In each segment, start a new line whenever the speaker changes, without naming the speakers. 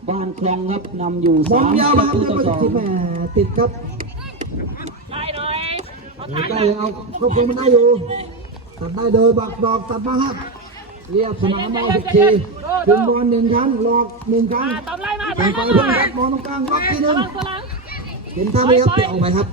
บ้านคลองครับนำอยู่
บอลยาว
3 ป
มา
ระ
ค
ตู
รับ
ต่อ
ที่แม่ติดครับใกล้เอาควบคุมมันได้อยู่ตัดได้โดยบักดอกตัดมาครับเรียบสนามบอล14ถึงบอล1 ครั้งหลอก1 ครั้งไปเพิ่มครับบอลตรงกลางล็อกที่ 1เห็นท่าไหมครับเตะออกไปครับ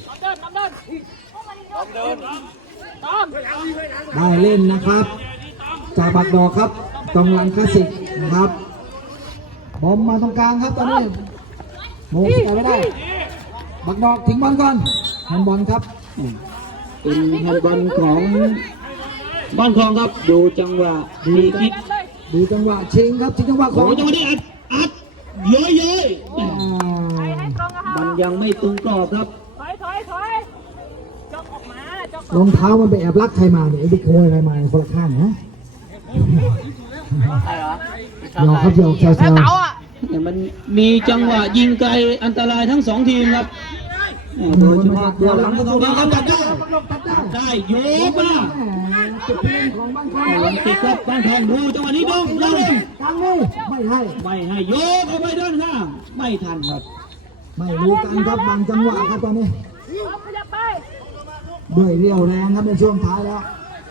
ได้เล่นนะครับจากบักดอกครับกองหลังคลาสสิกนะครับบอลมาตรงกลางครับตอนนี้โมงแต่ไม่ได้บักดอกทิ้งบอลก่อนแฮนด์บอลครับ
เป็นแฮนด์บอลของบ้านคลองครับดูจังหวะมีคิด
ดูจังหวะชิงครับชิงจังหวะของ
โอ้จังหวะนี้อัดเยอะมันยังไม่ตรงกรอบครับ
รองเท้ามันไปแอบลักใครมาเนี่ยไปขโมยอะไรมาคนละข้างนะหยอกครับหยอกแซว
เนี่ยมันมีจังหวะยิงไกลอันตรายทั้ง2 ทีมครับโดยเฉพาะตัวหลังของเราครับได้โยกมา
จุดเปลี่ยนของบ้านคลอง
ติดครับบ้านทองดูจังหวะนี้ดูเรา
ทางนี้ไม่ให้
โยกเอาไปด้านข้างไม่ทันครับ
ไม่รู้กันครับบางจังหวะครับตอนนี้ด้วยเรี่ยวแรงครับในช่วงท้ายแล้ว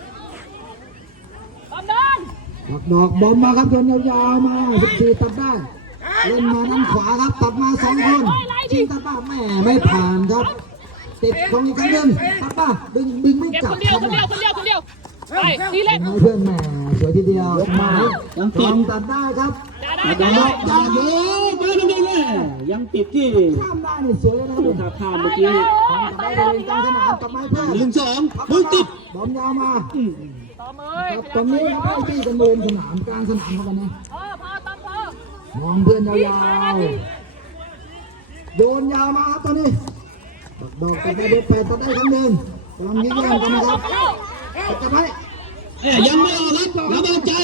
ดอกบอลมาครับโยนยาวๆมา14ตัดได้เล่นมาด้านขวาครับตัดมา2 คนชิงตัดป้าแม่ไม่ผ่านครับติดของอีกครั้งหนึ่งตัดป้าดึงไม่จับครับ
คนเดียวไปดีเล่น
เพื่อนแม่สวยทีเดียวมาลองตัดได้ครับ
ดอกโยกไปตรงนี้เลยยังติดที่
ข้ามได้นี่สวยนะครับ
ถ้าข้ามเมื่อกี้
ได้บริเวณกลางสนามตัดไม้เพื่อน
1-2มึงติด
บอลยาวมาตอนนี้ครับที่กันบริเวณสนามกลางสนามเขากันนะมองเพื่อนยาวๆโยนยาวมาครับตอนนี้ดอกตัดได้เด็ดแปดตัดได้ครั้งหนึ่งกำลังยื้อแย่งกันนะครับตัดไป
ยังไม่ออกครับระเบิดใจ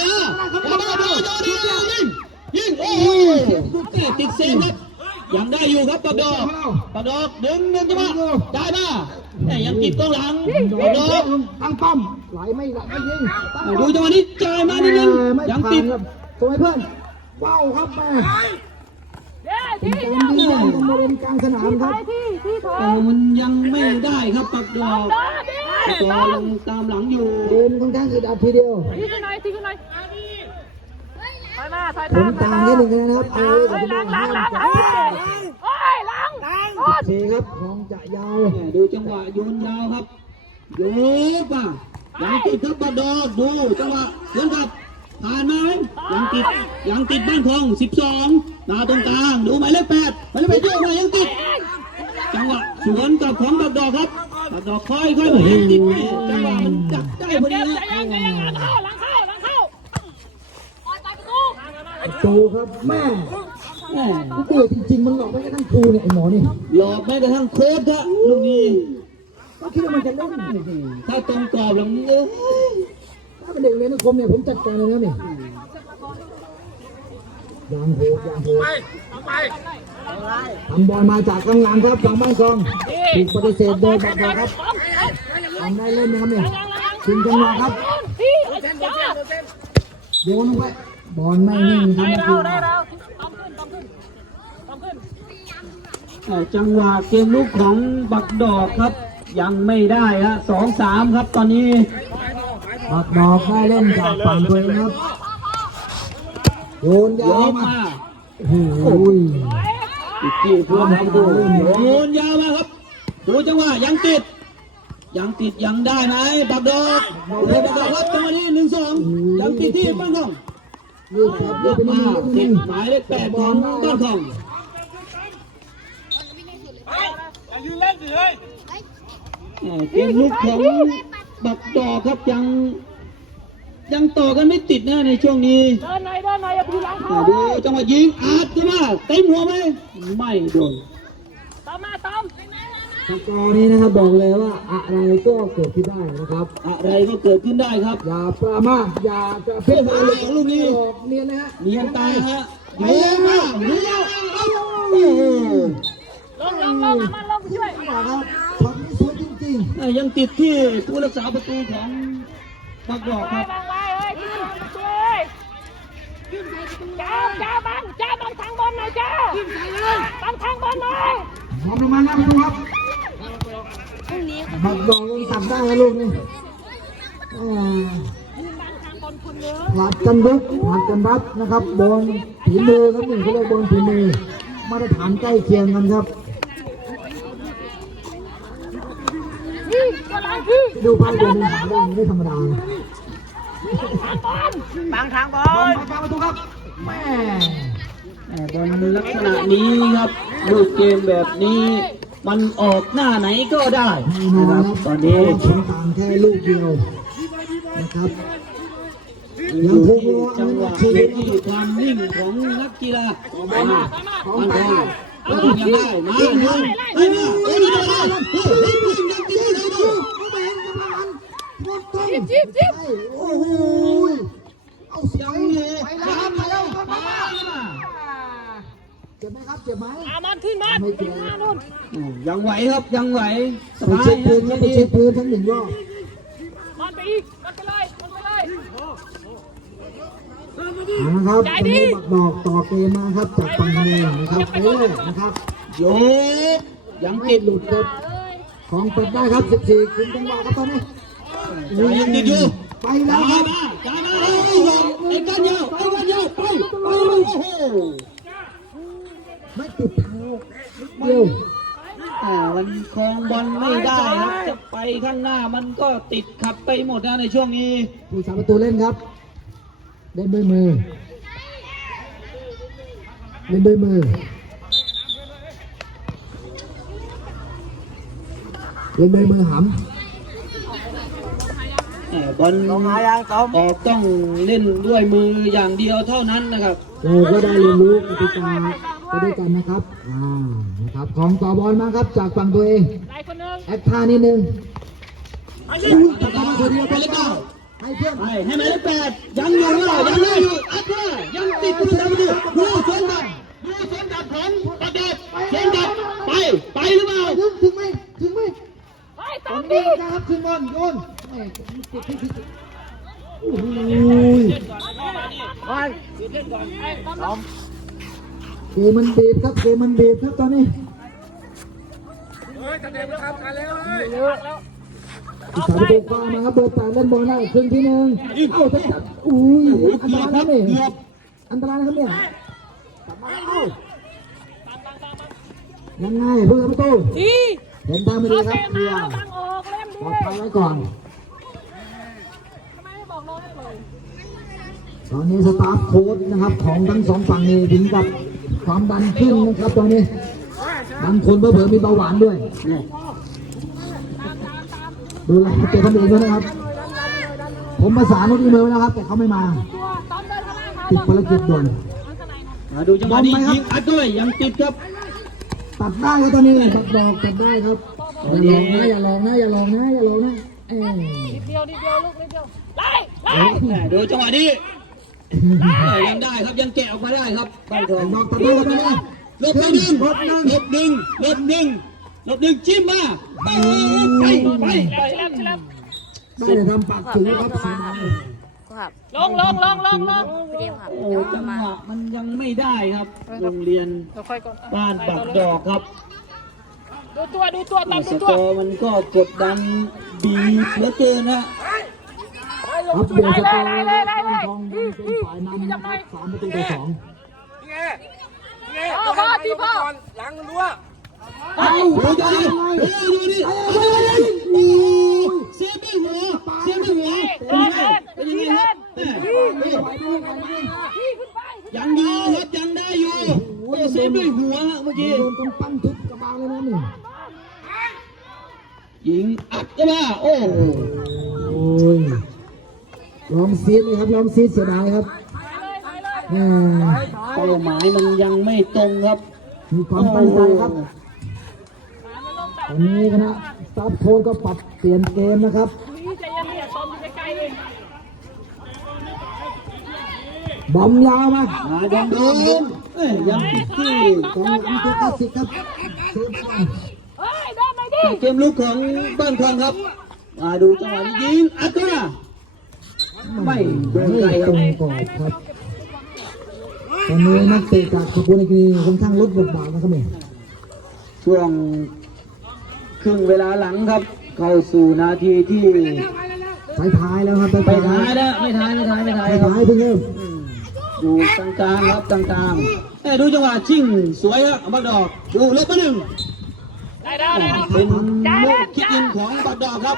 ยิงโอ้โหติดเซฟครับยังได้อยู่ครับปะดอกดึงจะมาได้มายังติดกองหลังปะดอก
ตั้งป้อมไหลไม่ยิง
ดูจังหวะนี้จ่ายมานิดนึงยังติด
สวยเพื่อนว้าวครับแม่เป็นการยื้อแย่งกันบริเวณกลางสนามครับ
มันยังไม่ได้ครับปักดอกตัวลงตามหลังอยู่
เดินค่อนข้างอึดอัดทีเดียวผมตามนิดนึงนะครับเอา
ล้าง
สี่ครับของจะยาว
ดูจังหวะโยนยาวครับโยกป่ะยังติดครับปักดอกดูจังหวะเดินกลับผ่านไหมยังติดบ้านทอง12ตาตรงกลางดูหมายเลข8หมายเลข8โยกมายังติดจังหวะสวนกับของปักดอกครับปักดอกค่อยมายังติดจังหวะมันจับได้พอดีนะ
ตูครับแม่เบื่อจริงๆมันหลอกไม่กระทั่งครูเนี่ยไอ้หมอนี่
หลอกแม้กระทั่งโค้ชฮะลูกนี้
ก็คิดว่ามันจะเล่น
ถ้าตรงกรอบแล้ว
ถ้าเป็นเด็กเรียนนักคมเนี่ยผมจัดการเลยนะนี่ยางโหดทำบอลมาจากกลางหลังครับฝั่งบ้านกองถูกปฏิเสธโดยบักดอกครับทำได้เล่นนะครับเนี่ยถึงจังหวะครับโยนลงไปบอลไม่นิ่งครับ
จังหวะเกมลุกของบักดอกครับยังไม่ได้ฮะ2-3ครับตอนนี้
บักดอกได้เล่นจากฝั่งตัวเองครับโยนยาวมาโอ้ย
ที่เพื่อนครับดูโยนยาวมาครับดูจังหวะยังติดยังได้ไหมบักดอกครับจังหวะนี้1-2ยังติดที่บ้านทองยกมาติดหมายเลข8ของบ้านทอง
ยืนเล่นสิเฮ้ย
เกมลุกของบักดอกครับยังต่อกันไม่ติดนะในช่วงนี้
เดินหน่อยอย่าไปหลังเขา
ดูจังหวะยิงอาดใช่ไหมเต็มหัวไหมไม่โดน
ตาม
สกอร์นี้นะครับบอกเลยว่าอะไรก็เกิดขึ้นได้นะครับ
อะไรก็เกิดขึ้นได้ครับ
อย่าประมาทอย่าเพ่งอะไร
ลูกนี้
เนียนนะฮะ
เนียนตายฮะเนียนมาก
ลงมาช่วย
ครับช็อตนี้สวยจริง
ๆยังติดที่ผู้รักษาประตูของบักดอกครับ
จ้าบังทางบน
หอมลงมาแล้วครับบักดอกยังตัดได้แล้วลูกนี่ผลัดกันรุกผลัดกันรับนะครับบอลฝีมือครับหนึ่งเขาเรียกบอลฝีมือมาตรฐานใกล้เคียงกันครับดูไปเดินหาได้ไม่ธรรมดา
บางทางบอล
ทางประตูครับแม่
บอลลักษณะนี้ครับลูกเกมแบบนี้มันออกหน้าไหนก็ได้นะครับตอนนี้
ชิงต่างแค่ลูกเดียวนะครับ
อยู่ที่จังหวะอยู่ที่ความนิ่งของนักกีฬาบ้านทองแล้วก็ยังได้มาให้มาเฮ้ย
จิ๊บโอ้โหเอาเสียงอยู่ไปแล้วเจ็บไหมครับเจ็บไหม
มันขึ้นมา
ไม่เจ็บ
ยังไหวครับยังไหวส
ไป
บาย
เช็คพื้นครับไปเช็คพื้นทั้งหนึ่งรอบ
มันไปอีกมันไปเลย
นะครับตอนนี้บักดอกต่อเกมมาครับจากฝั่งคะแนนนะครับไปเลยนะครับ
โยกยังติด
หลุดครับของเปิดได้ครับ14คุณจังหวะครับตอนนี้
ยังติดอยู่
ไปแล้วครับ
จ่ายมาไอ้กันยาวไปโอ้โห
ไม่ติดทางเดียว
มันคลองบอลไม่ได้ครับจะไปข้างหน้ามันก็ติดขับไปหมดนะในช่วงนี้
ผู้สาประตูเล่นครับเล่นด้วยมือหำ
บอลออกต้องเล่นด้วยมืออย่างเดียวเท่านั้นนะครับ
เราก็ได้เรียนรู้กติกาไปด้วยกันนะครับนะครับของต่อบอลมาครับจากฝั่งตัวเองแอคท่านิดนึง
ต่อมาคนเดียวไปเลยเปล่า
ให้เพื่อน
ให้หมายเลข8ยังอยู่อัดว่ายังติดผู้สาประตูดูสวนดับของประเด็ดเสียงดับไปหรือเปล่า
ถึงไหมตรงนี้นะครับถึงบอลโยนโอ้ยเกมมันเบีบครับตอนนี้สามประตูเข้ามาครับเบอร์8เล่นบอลได้ครึ่งที่หนึ่งจะจับอันตรายนะนี่อันตรายนะครับเนี่ยยังไงเพื่อนประตูเห็นทางไม่ดีครับเพื่อปลอดภัยไว้ก่อนตอนนี้สตาฟโค้ชนะครับของทั้งสองฝั่งนี้ถึงกับความดันขึ้นนะครับตอนนี้บางคนเผลอมีเบาหวานด้วยดูแลตัวคนอื่นด้วยนะครับผมประสานอีเมลแล้วครับแต่เขาไม่มาติดภารกิจด่วน
ดูจังหวะนี้ยิงอัดด้วยยังติดครับ
ตัดได้ครับตอนนี้ตัดดอกตัดได้ครับอย่าลองนะนิดเดียวลูกนิดเดียว
ดูจังหวะนี้ยังได้ครับยังแกะออกมาได้ครับใบทอง
ดอกตัดได้ครับ
ลบดึงจิ้มมาไป
ได้ทำปากถึงครับ
ลง
โอ้จังหวะมันยังไม่ได้ครับโรงเรียนบ้านปักดอกครับ
ดูตัวตาม
สกอร์มันก็กดดันบีบเหลือเกินนะ
อัปเดตสกอร์บ้านทองเป็นฝ่ายนำนะครับ3-2
พ่อหลังรั้ว
ดูดิเสียไม่หัวเป็นยังไงครับยังอยู่ครับยังได้อยู่เสียด้วยหัวเมื่อกี้
โดนต้องปั้นทุบกระบาลเลยนะนี่
ยิงอัดก็มาโอ้
ยลองซีดเลยครับลองซีดเสียดายครับ
เป้าหมายมันยังไม่ตรงครับ
มีความตั้งใจครับตอนนี้คณะสตาฟโค้ชก็ปรับเปลี่ยนเกมนะครับบอมยาวมา
ยังโดนยังติดที่
กองหลังคือตัดสิทธิ์ครับ
เกมลุกของบ้านทองครับมาดูจังหวะยิงอัดก็ไม่โดนใจ
ตรงกรอบครับตอนนี้นักเตะจากขบวนกีค่อนข้างลดบทบาทนะครับเนี่ย
ช่วงครึ่งเวลาหลังครับ เข้าสู่นาทีที่
ท้ายๆแล้วครับ
ไม่ท้ายนะไม่ท้ายครับ
ท้ายเพิ่งเริ่ม
อยู่กลางๆครับกลางๆแต่ดูจังหวะชิ่งสวยครับบักดอกดูเล็กมาหนึ่ง
ได้ได้
เป็นลูกคิกอินของบักดอกครับ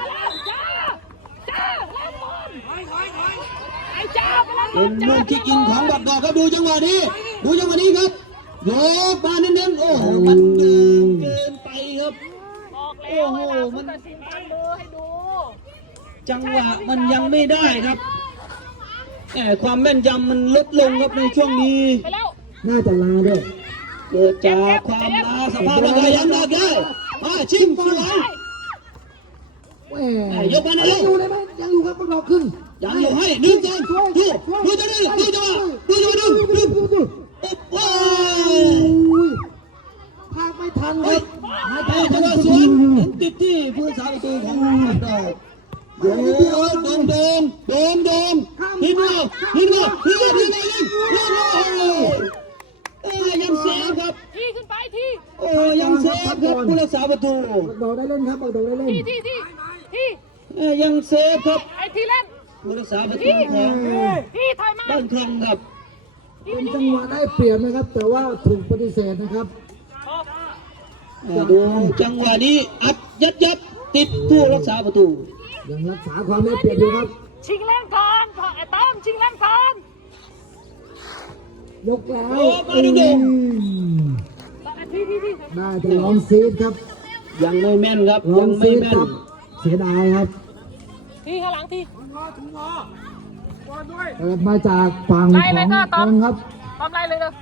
ไอ้จ้าไปแล้ว
เป็นลูกคิกอินของบักดอกครับดูจังหวะนี้ครับโยกมาเน้นๆโอ้โหมันเกินไปครับ
บอกแล้วเวลาเขาตัดสินตั้งมือให้ดู
จังหวะมันยังไม่ได้ครับแต่ความแม่นยำมันลดลงครับในช่วงนี้
ไปแล้ว
น่าจะลาด้วย
เกิดจากความลาสภาพร่างกายยังหนักได้มาชิงสวย
แห
ยกมาหน่อย
ยังอยู่เลยไหมยังอยู่ครับพวกเราขึ้น
ยังอยู่ให้หนึ่งสองดูจังหวะดึงโอ้ย
พากไม่ทันครับ
จังหวะสวนติดที่ผู้สาประตูของบักดอกโอ้โดมหินมายิงยังเซฟครับ
ที่ขึ้นไปที่
โอ้ยังเซฟครับผู้รักษาประตู
บักดอกได้เล่นครับบักดอกได้เล่น
ที่
ยังเซฟครับ
ไอ้ที่เล่น
ผู้รักษาประตูของ
ที่ถอยมา
บ้านคลองครับ
เป็นจังหวะได้เปรียบนะครับ แต่ว่าถูกปฏิเสธนะครับ
ดูจังหวะนี้อัดยัดติดผู้รักษาประตู
ยังรักษาความได้เปรียบอยู่ครับ
ชิงเล่นก่อนพอไอ้ต้อมชิงเล่นก่อน
ยกแล้ว
ที่
ได้แต่ลองซีดครับ
ยังไม่แม่นครับ
ล
ยั
อง
งไม่
ซีด
แม่
คน รับเสียดายครับ
ที่ข้างหลังที่
เปิดมาจากฝั่งของกองครับ
ทำไรเลยเด้อบ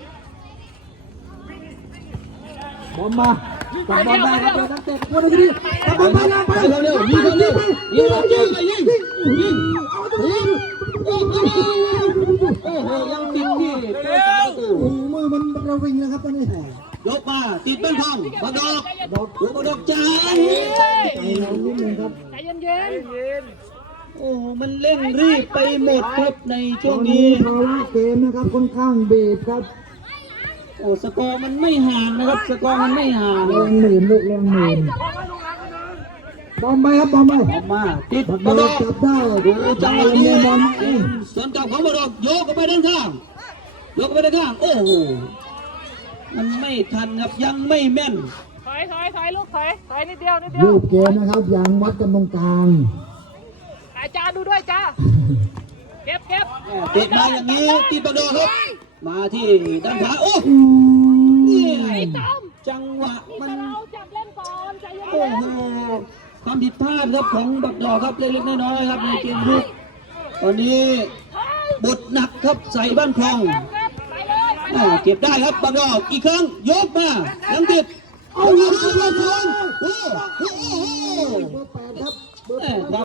อลมาจับบอลได้ครับนักเตะคนนี้จับบอลไปแล้วไป
เร็วยิงยิงโอ้โหยังติดที่ผู้รักษาประตู
โอ้มือมันระวิงนะครับตอนนี้
ยกมาติดบ้านคลองบักดอก
ดอก
บักดอกจาง
ใจเรานิดนึงครับ
ใจเย็น
โอ้มันเร่งรีบไปหมดครับใน
ต
ช่ว
อง น
นี้
นี้ภาวะเกมนะครับค่อนข้างบีบครับ
โอ้สกอร์มันไม่ห่างนะครับสกอร์มันไม่ห่าง
แรงหมื่นลูกแรงหมื่นบอลไปครับบอลไป
ออกมาติด
บัก
บัก
ด
ด
อ
อก ก
จับได้
ดูจังหวะนี้
บอล
สวนกลับของบักดอกโยกไปด้านข้างยกไปด้านข้างโอ้โหมันไม่ทันครับยังไม่แม่น
ๆถอยลูกถอยนิดเดียว
รูปเกมนะครับยังวัดกันตรงกลาง
อาจารย์ดูด้วยจ้าเก็บ
เตะมาอย่างนี้ติดบักดอกครับ มาที่ด้านขวาโอ้เนี่ย
ต้อม
จังหวะมัน
เราจับเล่นก่อนใจเย็
โอ้
น
โหความผิดพลาดครับของบักดอกครับเล็กๆน้อยๆครับในเกมลุกตอนนี้บทหนักครับใส่บ้านคลอง
ไปเลย
เก็บได้ครับบักดอกอีกครั้งยกมายังติดเอาอยู่ด้วยโอ้โห
เบอร์ 8 ครับเบอร์ 8